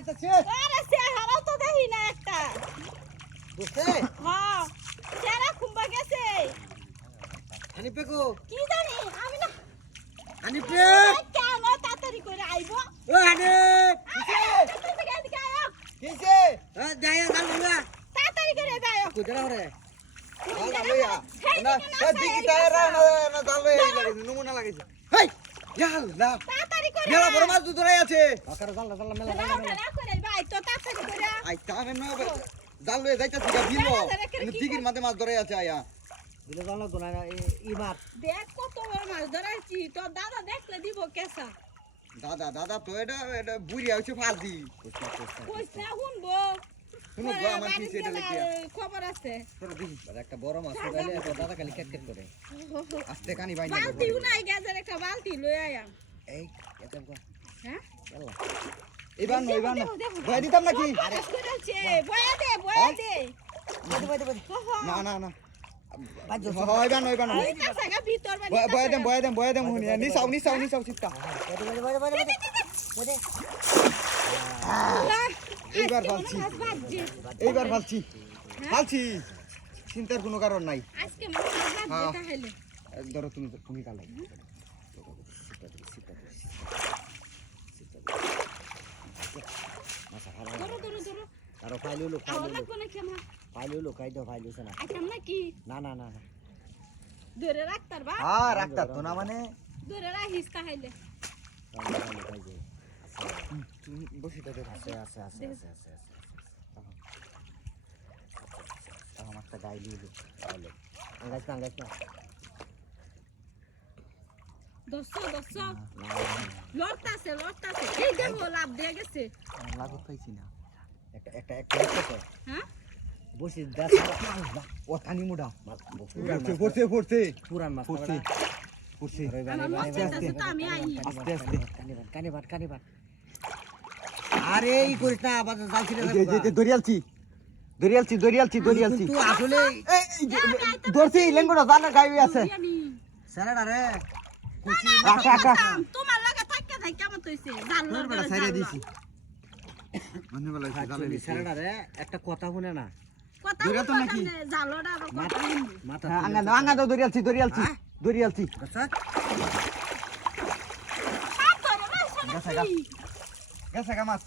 আইতাছে আরে সে হারাও তো দেখি না একটা বুঝতে হ্যাঁ যারা খুম্বা গেছে হানিফে কো কি জানি আমি না হানিফে কেন তাড়াতাড়ি করে আইবো ও হানিফ কিসে যায়া গালুয়া তাড়াতাড়ি করে আইবো কুদরা রে গালুয়া না দিকি টায়ার না গালুয়া লাগে নমুনা লাগাইছে হেই ইয়াল্লাহ তাড়াতাড়ি করে মেলা বড় মাছ ধরে আছে আকারে জাল মেলা না করে ভাই তো তাড়াতাড়ি করে আই তারে না গালুয়া যাইতাছে গা বিলো দিকির মাঝে মাছ ধরে আছে আয়া বিলো জাল না ই মাছ দেখ কত বড় মাছ ধরেছি তো দাদা দেখলে দিব কেসা দাদা তো এটা বুড়িয়া হচ্ছে ফালদি কইছ না শুনবো শুনো গো আমার কি সেটা লিখিয়া খবর আছে তোর দিন একটা বড় মাছ ধরলে তো দাদা খালি কেট করে আস্তে কানি বাইনা বালতি উনাই গেছে একটা বালতি লই আয়া এই এটা গো হ্যাঁ আল্লাহ এবার ভয় দিতাম নাকি আরে করেছে বয়া দে না হয় না এই কাছাকা ভিতর বয়া দেম হুনি নিসাও চিত্তা এইবার ফালছি চিন্তার কোনো কারণ নাই আজকে মাছ বাদ দিতে হইলে ধরো তুমি কালাই ধরো আরো ফাইলুলো আওয়াজ লাগবে না কেমন ফাইলুলো কাই দাও ফাইলুছে না আইতাম নাকি না ধরে রাখতার বা হ্যাঁ রাখতা তো না মানে ধরে রাখিস তাহলে তুমি বসে থাকো আছে আমারটা গাই দিলো তাহলে আঙ্গাইছ না দশ লড়তাছে এই দেখো লাভ দিয়ে গেছে লাগত পাইছি না একটা তো হ্যাঁ বসে দাস ও কানি মুডা পড়ছে পুরান মাছ পড়ছে আমার মাছ আছে তো আমি আই আস্তে কানি বাট আরে এই করিস না আবার জাল ছিড়ে দরিয়ালছি তুই আসলে ধরছি লেঙ্গুড়া জানা গাই আছে স্যারেডা রে কুচি কাকা তোমার লাগা থাকতে কেমন হইছে জাল লড়া ছাইরা দিছি মনে বলে জালে স্যারেডা রে একটা কথা শুনে না কথা তো নাকি জালড়া মাথা আঙ্গা দাও দরিয়ালছি আচ্ছা গেছে গা মাছ